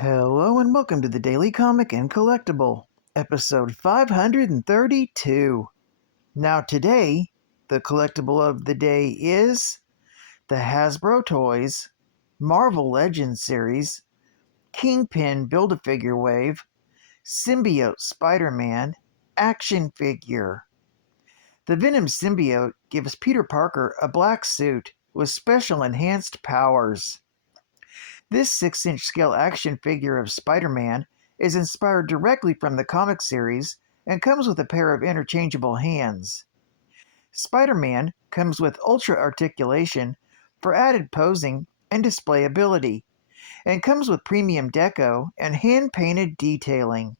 Hello and welcome to the Daily Comic and Collectible, episode 532. Now today, the collectible of the day is the Hasbro Toys Marvel Legends series Kingpin Build-A-Figure Wave Symbiote Spider-Man action figure. The Venom symbiote gives Peter Parker a black suit with special enhanced powers. This 6-inch scale action figure of Spider-Man is inspired directly from the comic series and comes with a pair of interchangeable hands. Spider-Man comes with ultra articulation for added posing and displayability, and comes with premium deco and hand-painted detailing.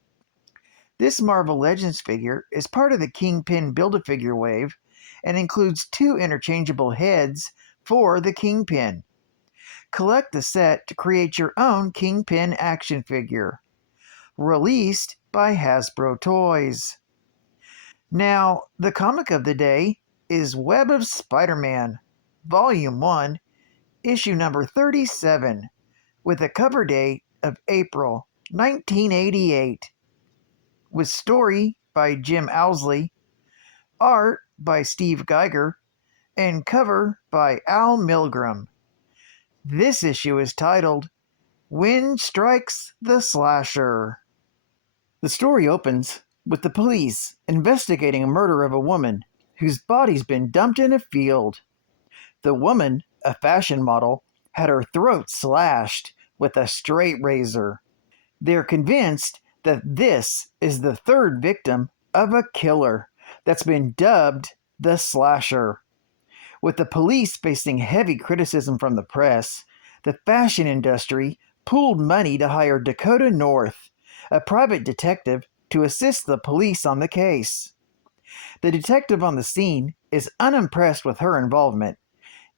This Marvel Legends figure is part of the Kingpin Build-A-Figure wave and includes 2 interchangeable heads for the Kingpin. Collect the set to create your own Kingpin action figure. Released by Hasbro Toys. Now, the comic of the day is Web of Spider-Man, Volume 1, Issue number 37, with a cover date of April 1988. With story by Jim Owsley, art by Steve Geiger, and cover by Al Milgrom. This issue is titled, When Strikes the Slasher. The story opens with the police investigating a murder of a woman whose body's been dumped in a field. The woman, a fashion model, had her throat slashed with a straight razor. They're convinced that this is the 3rd victim of a killer that's been dubbed the Slasher. With the police facing heavy criticism from the press, the fashion industry pooled money to hire Dakota North, a private detective, to assist the police on the case. The detective on the scene is unimpressed with her involvement,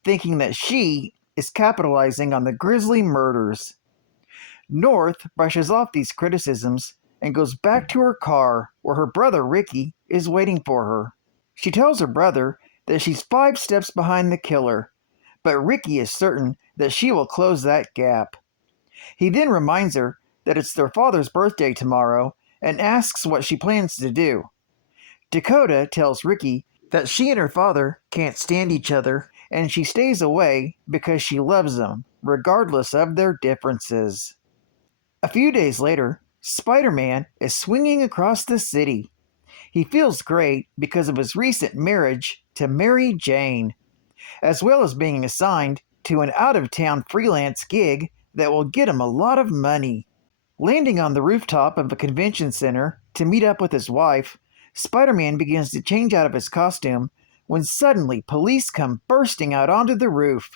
thinking that she is capitalizing on the grisly murders. North brushes off these criticisms and goes back to her car where her brother Ricky is waiting for her. She tells her brother that she's 5 steps behind the killer, but Ricky is certain that she will close that gap. He then reminds her that it's their father's birthday tomorrow and asks what she plans to do. Dakota tells Ricky that she and her father can't stand each other and she stays away because she loves him, regardless of their differences. A few days later, Spider-Man is swinging across the city. He feels great because of his recent marriage to Mary Jane, as well as being assigned to an out-of-town freelance gig that will get him a lot of money. Landing on the rooftop of a convention center to meet up with his wife, Spider-Man begins to change out of his costume when suddenly police come bursting out onto the roof.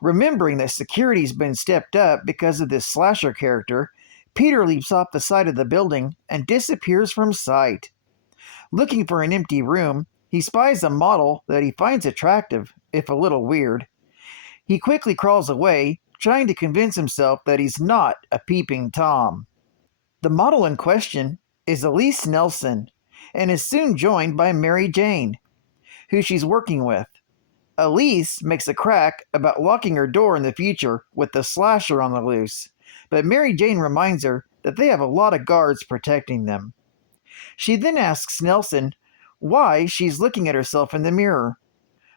Remembering that security's been stepped up because of this slasher character, Peter leaps off the side of the building and disappears from sight. Looking for an empty room, he spies a model that he finds attractive, if a little weird. He quickly crawls away, trying to convince himself that he's not a peeping Tom. The model in question is Elise Nelson, and is soon joined by Mary Jane, who she's working with. Elise makes a crack about locking her door in the future with the slasher on the loose, but Mary Jane reminds her that they have a lot of guards protecting them. She then asks Nelson why she's looking at herself in the mirror.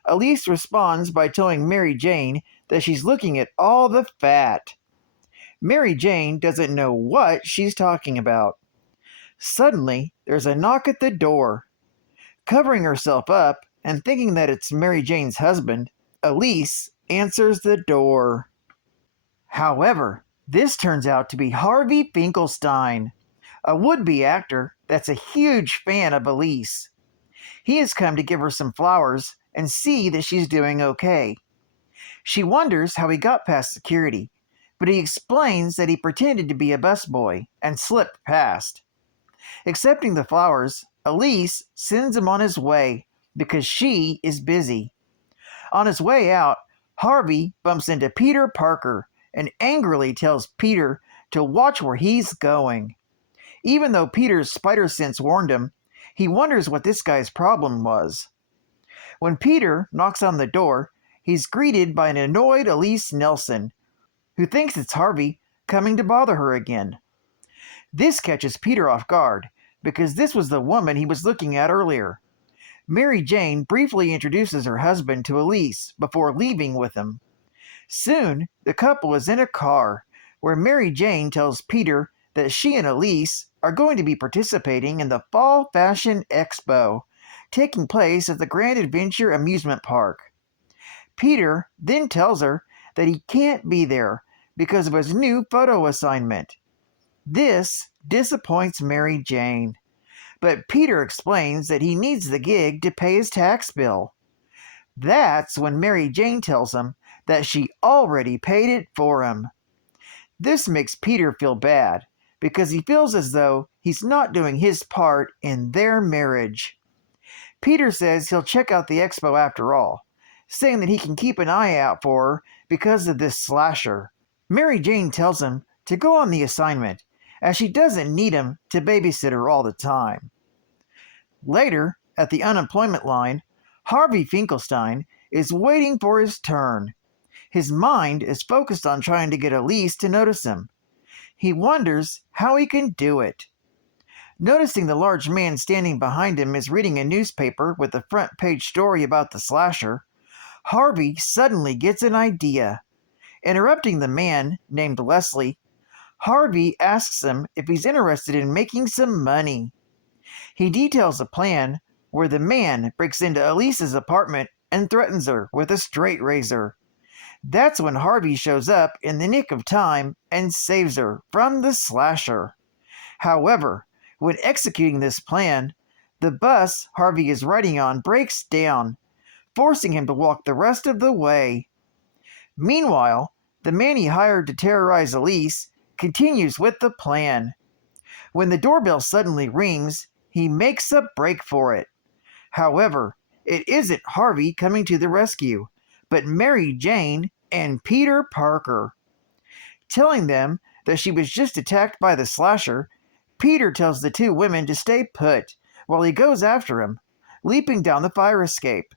Elise responds by telling Mary Jane that she's looking at all the fat. Mary Jane doesn't know what she's talking about. Suddenly, there's a knock at the door. Covering herself up and thinking that it's Mary Jane's husband, Elise answers the door. However, this turns out to be Harvey Finkelstein, a would-be actor that's a huge fan of Elise. He has come to give her some flowers and see that she's doing okay. She wonders how he got past security, but he explains that he pretended to be a busboy and slipped past. Accepting the flowers, Elise sends him on his way because she is busy. On his way out, Harvey bumps into Peter Parker and angrily tells Peter to watch where he's going. Even though Peter's spider sense warned him, he wonders what this guy's problem was. When Peter knocks on the door, he's greeted by an annoyed Elise Nelson, who thinks it's Harvey coming to bother her again. This catches Peter off guard, because this was the woman he was looking at earlier. Mary Jane briefly introduces her husband to Elise before leaving with him. Soon, the couple is in a car, where Mary Jane tells Peter that she and Elise are going to be participating in the Fall Fashion Expo, taking place at the Grand Adventure Amusement Park. Peter then tells her that he can't be there because of his new photo assignment. This disappoints Mary Jane, but Peter explains that he needs the gig to pay his tax bill. That's when Mary Jane tells him that she already paid it for him. This makes Peter feel bad, because he feels as though he's not doing his part in their marriage. Peter says he'll check out the expo after all, saying that he can keep an eye out for her because of this slasher. Mary Jane tells him to go on the assignment, as she doesn't need him to babysit her all the time. Later, at the unemployment line, Harvey Finkelstein is waiting for his turn. His mind is focused on trying to get Elise to notice him. He wonders how he can do it. Noticing the large man standing behind him is reading a newspaper with a front page story about the slasher, Harvey suddenly gets an idea. Interrupting the man, named Leslie, Harvey asks him if he's interested in making some money. He details a plan where the man breaks into Elise's apartment and threatens her with a straight razor. That's when Harvey shows up in the nick of time and saves her from the slasher. However, when executing this plan, the bus Harvey is riding on breaks down, forcing him to walk the rest of the way. Meanwhile, the man he hired to terrorize Elise continues with the plan. When the doorbell suddenly rings, he makes a break for it. However, it isn't Harvey coming to the rescue, but Mary Jane and Peter Parker. Telling them that she was just attacked by the slasher, Peter tells the two women to stay put while he goes after him, leaping down the fire escape.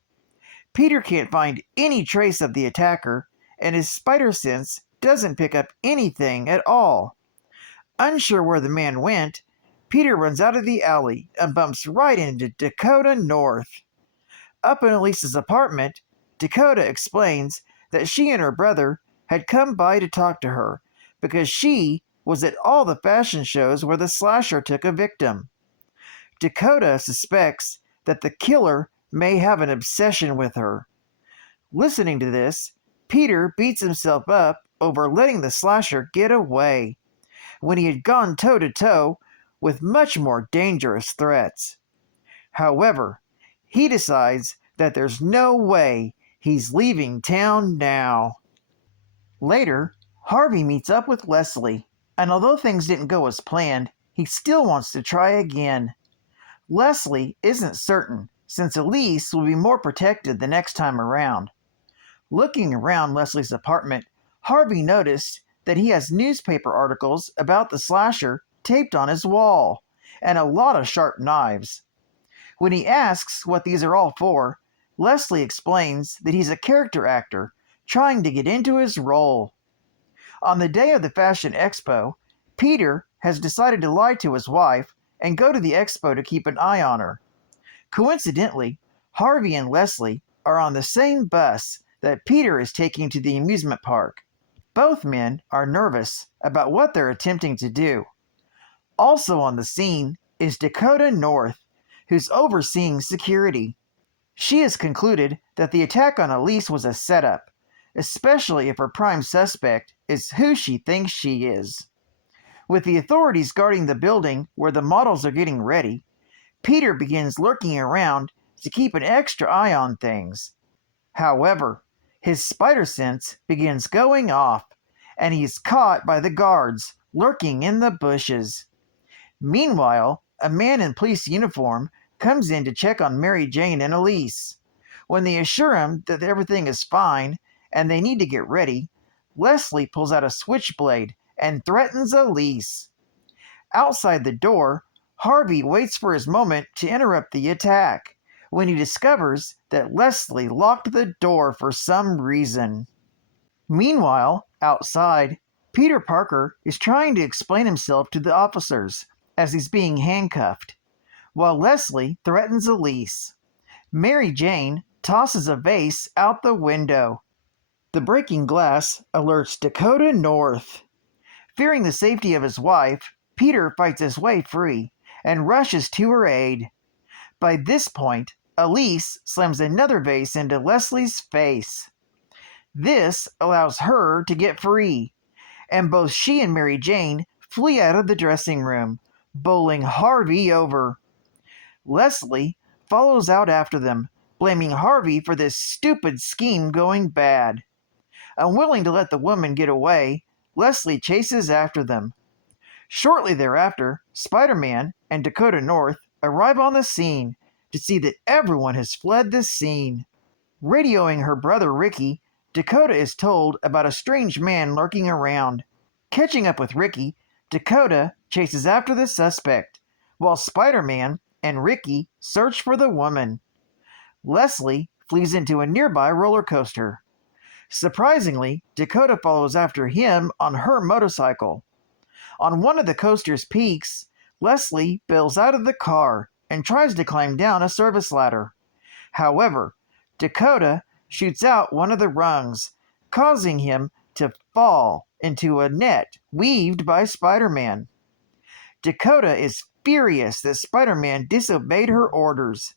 Peter can't find any trace of the attacker, and his spider sense doesn't pick up anything at all. Unsure where the man went, Peter runs out of the alley and bumps right into Dakota North. Up in Elise's apartment, Dakota explains that she and her brother had come by to talk to her because she was at all the fashion shows where the slasher took a victim. Dakota suspects that the killer may have an obsession with her. Listening to this, Peter beats himself up over letting the slasher get away, when he had gone toe-to-toe with much more dangerous threats. However, he decides that there's no way he's leaving town now. Later, Harvey meets up with Leslie, and although things didn't go as planned, he still wants to try again. Leslie isn't certain, since Elise will be more protected the next time around. Looking around Leslie's apartment, Harvey noticed that he has newspaper articles about the slasher taped on his wall, and a lot of sharp knives. When he asks what these are all for, Leslie explains that he's a character actor trying to get into his role. On the day of the Fashion Expo, Peter has decided to lie to his wife and go to the expo to keep an eye on her. Coincidentally, Harvey and Leslie are on the same bus that Peter is taking to the amusement park. Both men are nervous about what they're attempting to do. Also on the scene is Dakota North, who's overseeing security. She has concluded that the attack on Elise was a setup, especially if her prime suspect is who she thinks she is. With the authorities guarding the building where the models are getting ready, Peter begins lurking around to keep an extra eye on things. However, his spider sense begins going off, and he's caught by the guards lurking in the bushes. Meanwhile, a man in police uniform comes in to check on Mary Jane and Elise. When they assure him that everything is fine and they need to get ready, Leslie pulls out a switchblade and threatens Elise. Outside the door, Harvey waits for his moment to interrupt the attack, when he discovers that Leslie locked the door for some reason. Meanwhile, outside, Peter Parker is trying to explain himself to the officers as he's being handcuffed, while Leslie threatens Elise. Mary Jane tosses a vase out the window. The breaking glass alerts Dakota North. Fearing the safety of his wife, Peter fights his way free and rushes to her aid. By this point, Elise slams another vase into Leslie's face. This allows her to get free, and both she and Mary Jane flee out of the dressing room, bowling Harvey over. Leslie follows out after them, blaming Harvey for this stupid scheme going bad. Unwilling to let the woman get away, Leslie chases after them. Shortly thereafter, Spider-Man and Dakota North arrive on the scene to see that everyone has fled the scene. Radioing her brother Ricky, Dakota is told about a strange man lurking around. Catching up with Ricky, Dakota chases after the suspect, while Spider-Man and Ricky search for the woman. Leslie flees into a nearby roller coaster. Surprisingly, Dakota follows after him on her motorcycle. On one of the coaster's peaks, Leslie bails out of the car and tries to climb down a service ladder. However, Dakota shoots out one of the rungs, causing him to fall into a net weaved by Spider-Man. Dakota is furious that Spider-Man disobeyed her orders,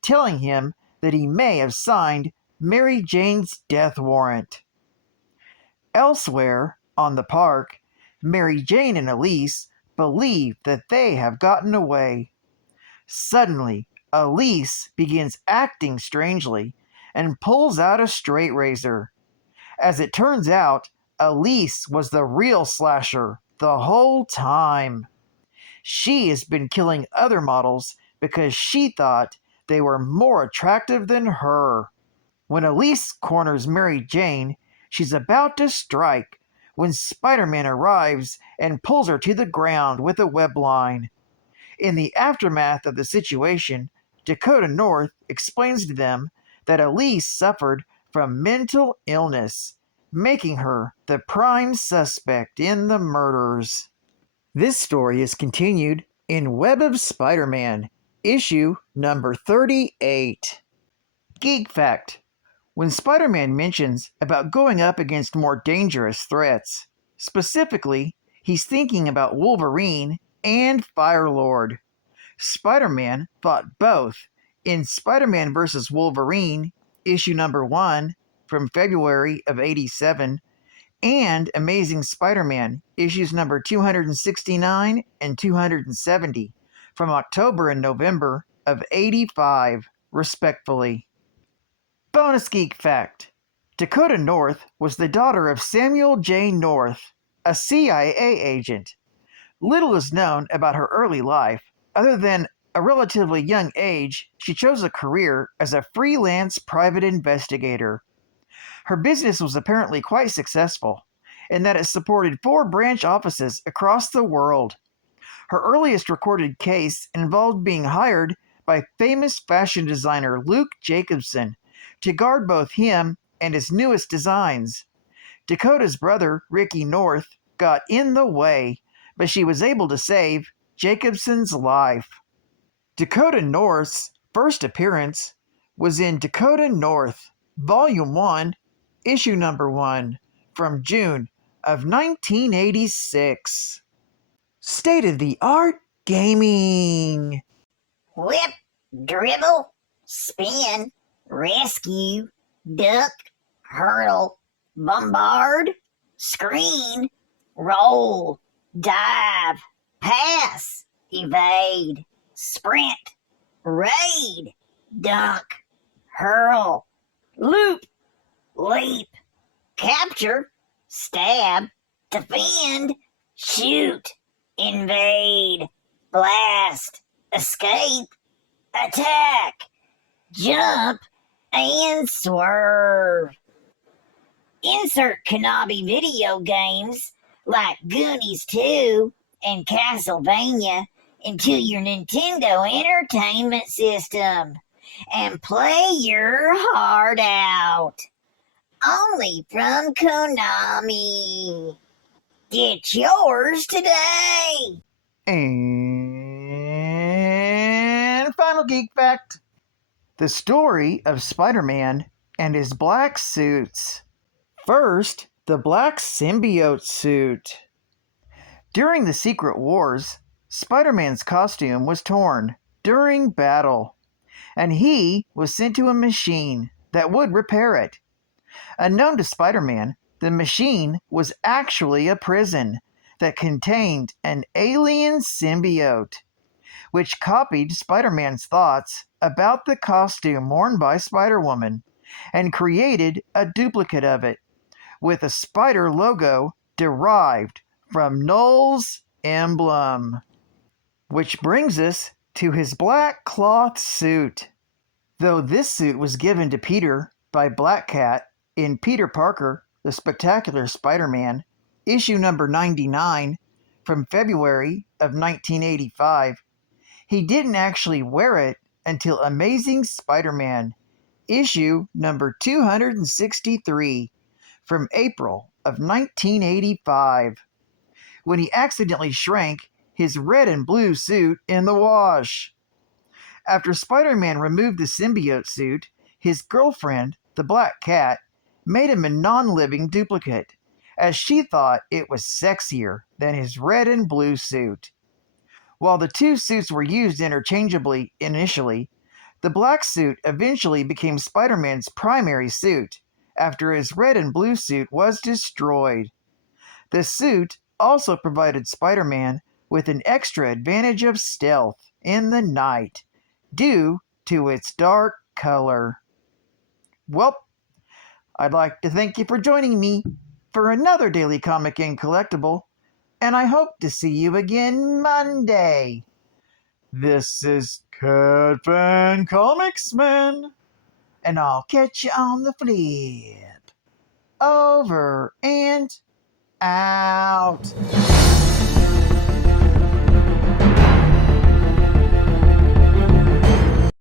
telling him that he may have signed Mary Jane's death warrant. Elsewhere, on the park, Mary Jane and Elise believe that they have gotten away. Suddenly, Elise begins acting strangely and pulls out a straight razor. As it turns out, Elise was the real slasher the whole time. She has been killing other models because she thought they were more attractive than her. When Elise corners Mary Jane, she's about to strike when Spider-Man arrives and pulls her to the ground with a web line. In the aftermath of the situation, Dakota North explains to them that Elise suffered from mental illness, making her the prime suspect in the murders. This story is continued in Web of Spider-Man, issue number 38. Geek Fact: when Spider-Man mentions about going up against more dangerous threats, specifically, he's thinking about Wolverine and Firelord. Spider-Man fought both in Spider-Man vs. Wolverine, issue number 1 from February of '87, and Amazing Spider-Man, issues number 269 and 270, from October and November of '85, respectfully. Bonus Geek Fact: Dakota North was the daughter of Samuel J. North, a CIA agent. Little is known about her early life, other than a relatively young age she chose a career as a freelance private investigator. Her business was apparently quite successful, in that it supported 4 branch offices across the world. Her earliest recorded case involved being hired by famous fashion designer Luke Jacobson to guard both him and his newest designs. Dakota's brother, Ricky North, got in the way, but she was able to save Jacobson's life. Dakota North's first appearance was in Dakota North, Volume 1, Issue Number 1, from June of 1986. State-of-the-art gaming! Whip, dribble, spin, rescue, duck, hurdle, bombard, screen, roll, dive, pass, evade, sprint, raid, dunk, hurl, loop, leap, capture, stab, defend, shoot, invade, blast, escape, attack, jump, and swerve. Insert Konami video games like Goonies 2 and Castlevania into your Nintendo Entertainment System and play your heart out. Only from Konami. Get yours today! And final geek fact: the story of Spider-Man and his black suits. First, the black symbiote suit. During the Secret Wars, Spider-Man's costume was torn during battle, and he was sent to a machine that would repair it. Unknown to Spider-Man, the machine was actually a prison that contained an alien symbiote, which copied Spider-Man's thoughts about the costume worn by Spider-Woman and created a duplicate of it with a spider logo derived from Null's emblem. Which brings us to his black cloth suit. Though this suit was given to Peter by Black Cat in Peter Parker, the Spectacular Spider-Man, issue number 99 from February of 1985, he didn't actually wear it until Amazing Spider-Man, issue number 263 from April of 1985, when he accidentally shrank his red and blue suit in the wash. After Spider-Man removed the symbiote suit, his girlfriend, the Black Cat, made him a non-living duplicate, as she thought it was sexier than his red and blue suit. While the two suits were used interchangeably initially, the black suit eventually became Spider-Man's primary suit after his red and blue suit was destroyed. The suit also provided Spider-Man with an extra advantage of stealth in the night due to its dark color. Well, I'd like to thank you for joining me for another Daily Comic and Collectible, and I hope to see you again Monday. This is Cat Fan Comics Man, and I'll catch you on the flip. Over and out.